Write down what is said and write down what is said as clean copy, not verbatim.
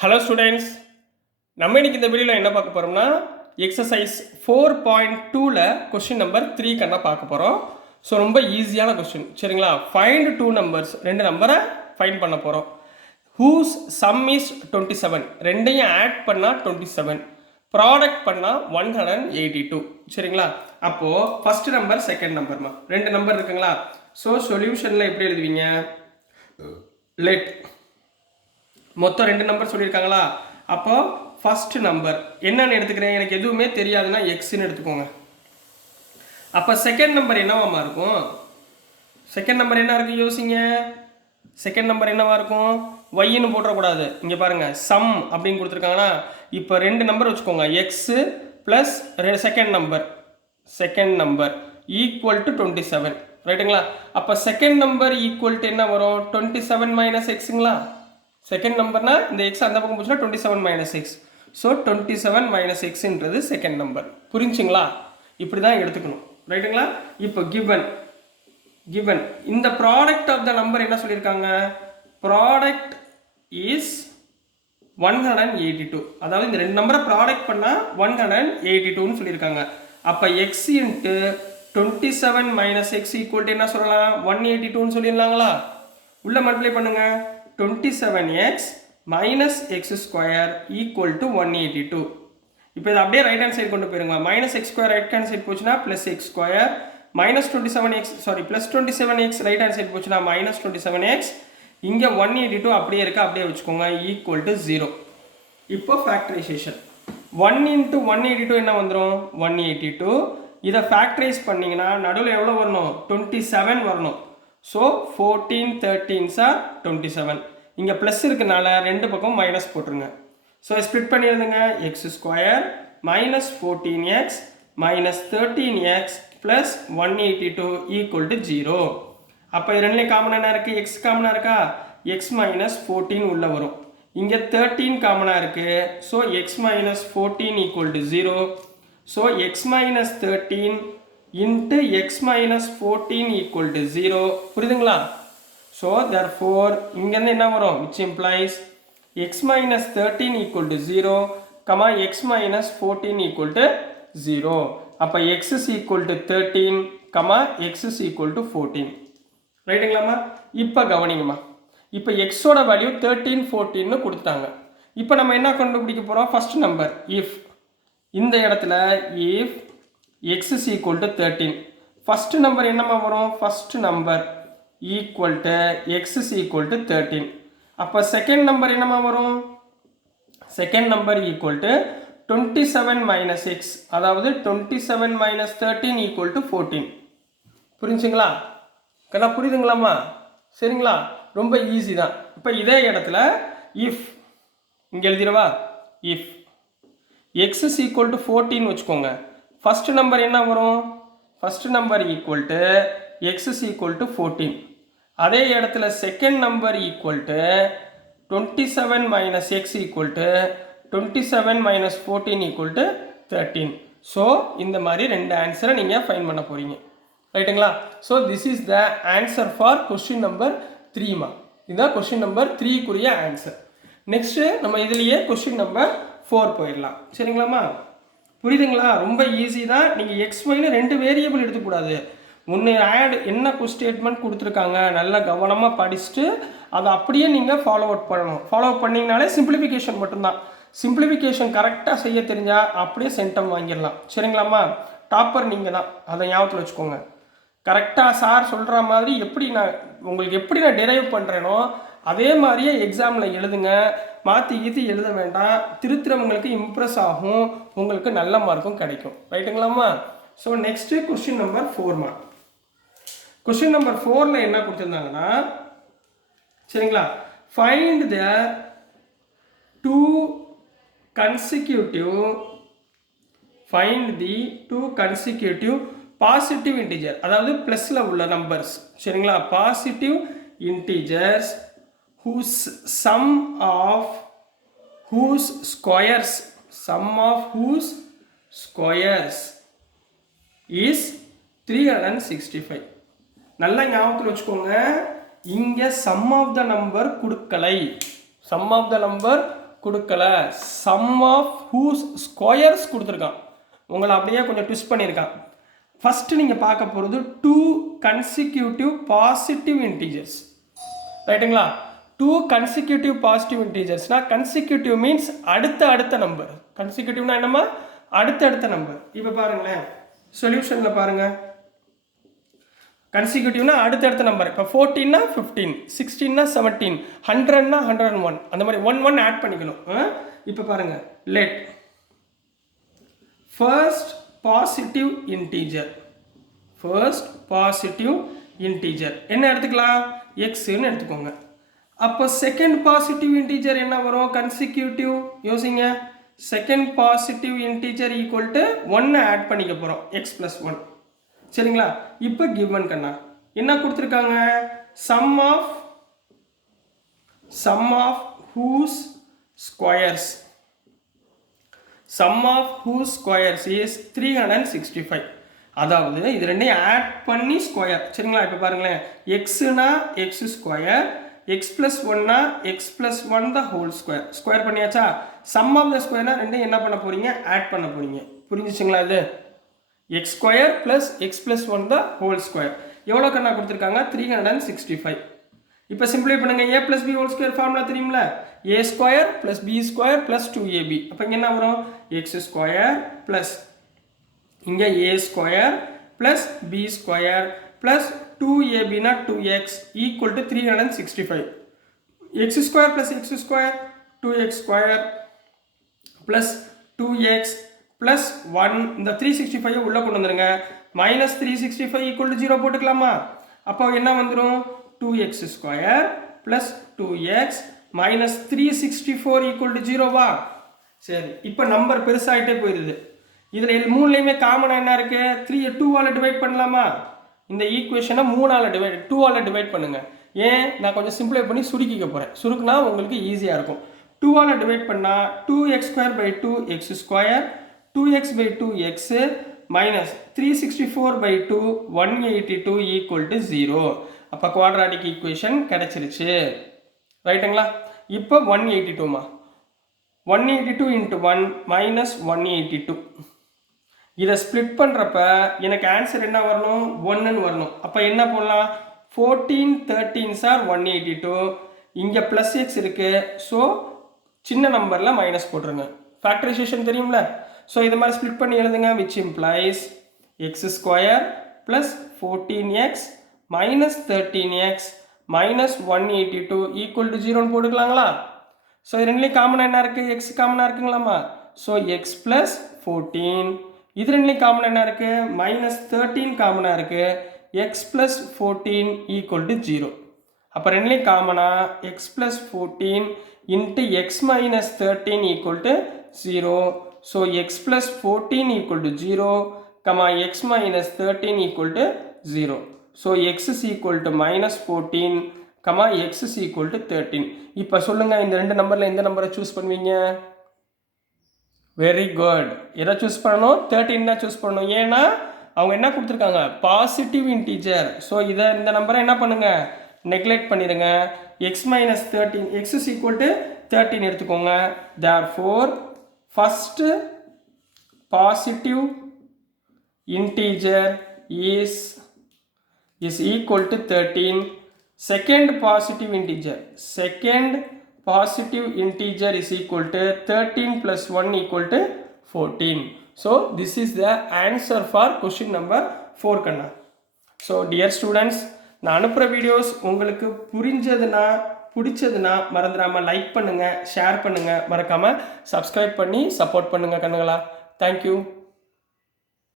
Hello students, நம்ம இன்னைக்கு இந்த வீடியோவில் என்ன பார்க்க போகிறோம்னா எக்ஸசைஸ் 4.2ல் கொஸ்டின் நம்பர் 3 கண்ணா பார்க்க போகிறோம். ஸோ ரொம்ப ஈஸியான கொஸ்டின், சரிங்களா? ஃபைண்ட் டூ நம்பர்ஸ், ரெண்டு நம்பரை ஃபைண்ட் பண்ண போகிறோம். ஹூஸ் சம் இஸ் 27, ரெண்டையும் ஆட் பண்ணால் 27, ப்ராடக்ட் பண்ணால் 182, சரிங்களா? அப்போது ஃபர்ஸ்ட் நம்பர் செகண்ட் நம்பர்மா, ரெண்டு நம்பர் இருக்குங்களா? ஸோ சொல்யூஷனில் எப்படி எழுதுவீங்க? லெட் மொத்தம் ரெண்டு நம்பர் சொல்லியிருக்காங்களா? அப்போ ஃபர்ஸ்ட் நம்பர் என்னன்னு எடுத்துக்கிறேன், எனக்கு எதுவுமே தெரியாதுன்னா எக்ஸ்ன்னு எடுத்துக்கோங்க. அப்போ செகண்ட் நம்பர் என்னவாமா இருக்கும்? செகண்ட் நம்பர் என்ன இருக்கு யோசிங்க. செகண்ட் நம்பர் என்னவா இருக்கும்? ஒய்ன்னு போட்டுறக்கூடாது. இங்கே பாருங்க, சம் அப்படின்னு கொடுத்துருக்காங்கன்னா இப்போ ரெண்டு நம்பர் வச்சுக்கோங்க, X plus second number equal to 27, ரைட்டுங்களா? அப்போ செகண்ட் நம்பர் ஈக்குவல் டு என்ன வரும்? 27 மைனஸ் எக்ஸுங்களா? செகண்ட் நம்பர்னா இந்த எக்ஸ் அந்த பக்கம் போச்சுன்னா 27 மைனஸ் எக்ஸ். ஸோ 27 மைனஸ் எக்ஸ்ன்றது செகண்ட் நம்பர். புரிஞ்சுங்களா? இப்படி தான் எடுத்துக்கணும், ரைட்டுங்களா? இப்போ கிவன் இந்த ப்ராடக்ட் ஆஃப் த நம்பர் என்ன சொல்லியிருக்காங்க? ப்ராடக்ட் இஸ் 182, அதாவது இந்த ரெண்டு நம்பரை ப்ராடக்ட் பண்ணால் 182ன்னு சொல்லியிருக்காங்க. அப்போ x into 27 minus x equal to என்ன சொல்லலாம்? 182ன்னு சொல்லிடலாங்களா? உள்ள மல்டிப்ளை பண்ணுங்க. 27x minus x square equal to 182. இப்போ இது அப்படியே ரைட் ஹேண்ட் சைடு கொண்டு போயிருங்க. Minus x square right hand side போச்சுன்னா plus x square, minus 27x plus 27x right hand side போச்சுன்னா மைனஸ் 27x. இங்கே 182 அப்படியே இருக்கு, அப்படியே வச்சுக்கோங்க, ஈக்குவல் டு 0. இப்போ ஃபேக்டரைசேஷன் 1 இன்ட்டு 182 என்ன வந்துடும்? 182. இதை ஃபேக்டரைஸ் பண்ணிங்கன்னா நடுவில் எவ்வளோ வரணும்? 27 வரணும். So 14 13s are 27. இங்கே ப்ளஸ் இருக்கனால ரெண்டு பக்கம் மைனஸ் போட்டுருங்க. ஸோ ஸ்ப்ளிட் பண்ணி எழுதுங்க. X square minus 14x minus 13x plus 182 equal to 0. அப்போ இது ரெண்டுலேயும் காமனாக என்ன இருக்குது? எக்ஸ் காமனாக இருக்கா? எக்ஸ் மைனஸ் 14 உள்ளே வரும். இங்கே 13 காமனாக இருக்குது. So X minus 14 equal to 0. So X minus 13 into x minus 14 equal to 0. புரியுதுங்களா? So therefore இங்கிருந்து என்ன வரும்? which implies x minus 13 equal to 0, x minus 14 equal to 0. அப்போ x is equal to 13, x is equal to 14. ரைட்டுங்களாமா? இப்போ கவனிங்கம்மா. இப்போ x ஓட value 13 14ன்னு கொடுத்துட்டாங்க. இப்போ நம்ம என்ன கண்டுபிடிக்க போகிறோம்? ஃபர்ஸ்ட் நம்பர் if, இந்த இடத்துல if x is equal to 13, first number என்னமா வரும்? first number equal to x is equal to 13. அப்போ second number என்னமா வரும்? second number equal to 27 minus x, அதாவது 27 minus 13 equal to 14. புரிஞ்சுங்களா? கண்ணா புரியுதுங்களாமா? சரிங்களா? ரொம்ப ஈஸி தான். இப்போ இதே இடத்துல if இங்கே எழுதிடவா? if x is equal to 14 வச்சுக்கோங்க. ஃபர்ஸ்ட் நம்பர் என்ன வரும்? First number equal to x is equal to 14. அதே இடத்துல second number equal to 27 minus x equal to 27 minus 14 equal to 13. So இந்த மாதிரி ரெண்டு ஆன்சரை நீங்கள் ஃபைண்ட் பண்ண போகிறீங்க, ரைட்டுங்களா? So this is the answer for question number 3மா. இதுதான் கொஸ்டின் நம்பர் 3க்குரிய ஆன்சர். நெக்ஸ்ட்டு நம்ம இதுலேயே கொஸ்டின் நம்பர் 4 போயிடலாம், சரிங்களாம்மா? புரியுதுங்களா? ரொம்ப ஈஸி தான். நீங்கள் எக்ஸ் ஒய்னு ரெண்டு வேரியபிள் எடுத்துக்கூடாது. ஒன்று ஆட் என்ன ஸ்டேட்மெண்ட் கொடுத்துருக்காங்க நல்லா கவனமாக படிச்சுட்டு அதை அப்படியே நீங்கள் ஃபாலோ அவுட் பண்ணணும். ஃபாலோ அவுட் பண்ணிங்கனாலே சிம்பிளிஃபிகேஷன் மட்டும்தான். சிம்பிளிஃபிகேஷன் கரெக்டாக செய்ய தெரிஞ்சால் அப்படியே சென்டம் வாங்கிடலாம், சரிங்களாம்மா? டாப்பர் நீங்கள் தான், அதை ஞாபகத்தில் வச்சுக்கோங்க. கரெக்டாக சார் சொல்கிற மாதிரி உங்களுக்கு எப்படி நான் டெரைவ் பண்ணுறேனோ அதே மாதிரியே எக்ஸாமில் எழுதுங்க. மாற்றி ஈத்தி எழுத வேண்டாம். திருத்துறவங்களுக்கு இம்ப்ரெஸ் ஆகும், உங்களுக்கு நல்ல மார்க்கும் கிடைக்கும், ரைட்டுங்களாம்மா? ஸோ நெக்ஸ்ட்டு கொஸ்டின் நம்பர் 4மா. கொஸ்டின் நம்பர் 4ல் என்ன கொடுத்துருந்தாங்கன்னா, சரிங்களா, find the two consecutive positive integer, அதாவது ப்ளஸில் உள்ள நம்பர்ஸ், சரிங்களா? Positive integers whose sum of whose squares is 365. நல்லா ஞாபகத்தில் வச்சுக்கோங்க. இங்கே சம் ஆஃப் த நம்பர் கொடுக்கலை, சம் ஆஃப் த நம்பர் கொடுக்கல. சம் ஆஃப் ஹூஸ் ஸ்கொயர்ஸ் கொடுத்துருக்கான். உங்களை அப்படியே கொஞ்சம் ட்விஸ்ட் பண்ணியிருக்கான். ஃபஸ்ட்டு நீங்கள் பார்க்க போகிறது 2 கன்சிக்யூட்டிவ் பாசிட்டிவ் இன்டீஜர்ஸ். ரைட்டுங்களா? 2 கன்சிக்யூட்டிவ் பாசிட்டிவ் இன்டீஜர்ஸ்னால் கன்சிக்யூட்டிவ் மீன்ஸ் அடுத்த நம்பர். கன்சிக்யூட்டிவ்னா என்னம்மா? அடுத்த நம்பர். இப்போ பாருங்களேன், சொல்யூஷனில் பாருங்கள். கன்சிக்யூட்டிவ்னா அடுத்த நம்பர். இப்போ 14னா 15, 16னா 17, 100னா 101, அந்த மாதிரி 1 ஆட் பண்ணிக்கணும். இப்போ பாருங்கள், லெட் ஃபர்ஸ்ட் பாசிட்டிவ் இன்டீஜர் என்ன எடுத்துக்கலாம்? எக்ஸ்ன்னு எடுத்துக்கோங்க. அப்போ செகண்ட் பாசிட்டிவ் இன்டீஜர் என்ன வரும்? கன்சிக்யூட்டிவ் யோசிங்க. Second positive integer equal to 1 add பண்ணிக்க போகிறோம், எக்ஸ் ப்ளஸ் 1. சரிங்களா? இப்போ கிவன் கண்ணா என்ன கொடுத்துருக்காங்க? Sum of whose squares is 365. அதாவது இது ரெண்டையும் ஆட் பண்ணி ஸ்கொயர். சரிங்களா? இப்போ பாருங்களேன், எக்ஸ்னா எக்ஸ் ஸ்கொயர், எக்ஸ் ப்ளஸ் 1னா x plus 1 the whole square பண்ணியாச்சா? சம் ஆஃப் த ஸ்கொயர்னா ரெண்டையும் என்ன பண்ண போறீங்க? ஆட் பண்ண போறீங்க. புரிஞ்சுச்சுங்களா? இது x square plus x plus 1 the whole square எவ்வளோ கண்ணா கொடுத்துருக்காங்க? 365. இப்போ சிம்பிளை பண்ணுங்க. A plus B whole square formula தெரியுமில்ல? A square plus B square plus 2ab. அப்போ இங்கே என்ன வரும்? எக்ஸ் ஸ்கொயர் ப்ளஸ் இங்கே A square plus B square plus 2abனா 2x equal to 365. X square plus x square 2x square plus 2x plus 1. இந்த 365 உள்ளே கொண்டு வந்துடுங்க. மைனஸ் 365 ஈக்குவல் டு 0 போட்டுக்கலாமா? அப்போ என்ன வந்துடும்? 2x square plus 2x minus 364 equal to 0வா? சரி, இப்போ நம்பர் பெருசாகிட்டே போயிடுது. இதில் மூணுலேயுமே காமனாக என்ன இருக்குது? 2ஆல் டிவைட் பண்ணலாமா? இந்த ஈக்குவேஷனை 2ஆல் டிவைட் பண்ணுங்க. ஏன்? நான் கொஞ்சம் சிம்பிளை பண்ணி சுருக்கிக்க போகிறேன். சுருக்குனா உங்களுக்கு ஈஸியாக இருக்கும். 2ஆல் டிவைட் பண்ணால் 2x square by 2 x square, 2x by 2 x minus 364 by 2 182 equal to 0. அப்போ குவாட்ராட்டிக் ஈக்குவேஷன் கிடச்சிருச்சு. ரைட்டுங்களா? இப்போ 182மா, 182 இன்ட்டு 1 மைனஸ் 182. இதை ஸ்ப்ளிட் பண்ணுறப்ப எனக்கு ஆன்சர் என்ன வரணும்? 1ன்னு வரணும். அப்போ என்ன போடலாம்? 14 13 சார் 182. இங்கே ப்ளஸ் எக்ஸ் இருக்குது. ஸோ சின்ன நம்பரில் மைனஸ் போட்டுருங்க. ஃபேக்டரைசேஷன் தெரியும்ல? ஸோ இது மாதிரி ஸ்ப்ளிட் பண்ணி எழுதுங்க. Which implies x square plus 14x minus 13x minus 182 equal to 0ன்னு போட்டுக்கலாங்களா? ஸோ இது ரெண்டுலேயும் காமனாக என்ன இருக்குது? எக்ஸ் காமனாக இருக்குங்களாமா? So X plus 14. இது ரெண்டுலேயும் காமனாக என்ன இருக்குது? மைனஸ் 13 காமனாக இருக்குது. X plus 14 equal to 0. அப்போ ரெண்டுலேயும் காமனாக X plus 14 into X minus 13 equal to 0. So X plus 14 equal to 0, X minus 13 equal to 0. So X is equal to minus 14, X is equal to 13. இப்போ சொல்லுங்கள், இந்த ரெண்டு நம்பரில் எந்த நம்பரை சூஸ் பண்ணுவீங்க? Very good. எதை சூஸ் பண்ணணும்? 13 தான் சூஸ் பண்ணணும். ஏன்னா அவங்க என்ன கொடுத்துருக்காங்க? Positive integer. ஸோ இந்த நம்பரை என்ன பண்ணுங்க? நெக்லெக்ட் பண்ணிடுங்க. X minus 13, X is equal to 13 எடுத்துக்கோங்க. Therefore first positive integer is equal to 13. Second positive integer is equal to 13 plus 1 equal to 14. So this is the answer for question number 4 கண்ணா. So dear students, நான் அனுப்புகிற videos உங்களுக்கு பிடிச்சதுன்னா மறந்துடாமல் like பண்ணுங்கள், share பண்ணுங்கள், மறக்காமல் சப்ஸ்கிரைப் பண்ணி சப்போர்ட் பண்ணுங்கள் கண்ணுங்களா. தேங்க்யூ.